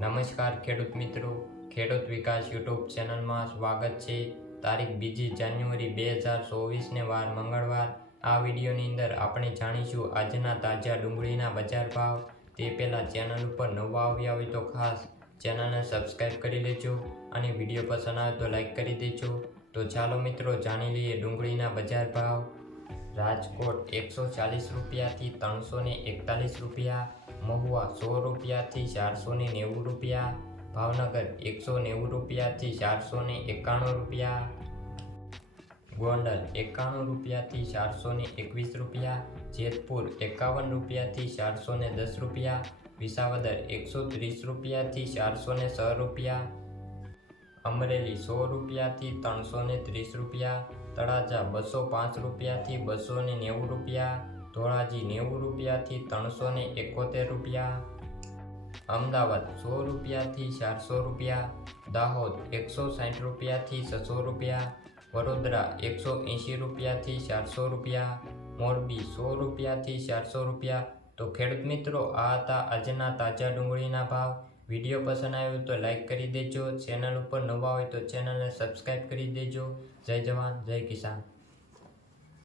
નમસ્કાર ખેડૂત મિત્રો. ખેડૂત વિકાસ યુટ્યુબ ચેનલમાં સ્વાગત છે. તારીખ બીજી જાન્યુઆરી બે હજાર ચોવીસને વાર મંગળવાર. આ વિડીયોની અંદર આપણે જાણીશું આજના તાજા ડુંગળીના બજાર ભાવ. તે પહેલાં ચેનલ ઉપર નવા આવ્યા હોય તો ખાસ ચેનલને સબસ્ક્રાઈબ કરી લેજો અને વીડિયો પસંદ આવે તો લાઈક કરી દેજો. તો ચાલો મિત્રો, જાણી લઈએ ડુંગળીના બજાર ભાવ. રાજકોટ એકસો ચાલીસ રૂપિયાથી ત્રણસો ને એકતાલીસ રૂપિયા, મહુવા સો રૂપિયાથી ચારસો ને નેવું રૂપિયા, ભાવનગર એકસો નેવું રૂપિયાથી ચારસો ને એકાણું રૂપિયા, ગોંડલ એકાણું રૂપિયાથી ચારસો ને એકવીસ રૂપિયા, જેતપુર એકાવન રૂપિયાથી ચારસો ને દસ રૂપિયા, વિસાવદર એકસો ત્રીસ રૂપિયાથી ચારસો ને છ રૂપિયા, અમરેલી સો રૂપિયાથી ત્રણસો ને ત્રીસ રૂપિયા તળાજા બસો પાંચ રૂપિયાથી બસો ને નેવું રૂપિયા, ધોળાજી નેવું રૂપિયાથી ત્રણસો ને એકોતેર રૂપિયા, અમદાવાદ સો રૂપિયાથી ચારસો રૂપિયા, દાહોદ એકસો સાઠ રૂપિયાથી છસો રૂપિયા, વડોદરા એકસો એંશી રૂપિયાથી ચારસો રૂપિયા, મોરબી સો રૂપિયાથી ચારસો રૂપિયા. તો ખેડૂત મિત્રો, આ હતા આજના તાજા ડુંગળીના ભાવ. વીડિયો પસંદ આવ્યો તો લાઈક કરી દેજો. ચેનલ ઉપર નવા હોય તો ચેનલને સબસ્ક્રાઈબ કરી દેજો. જય જવાન, જય કિસાન.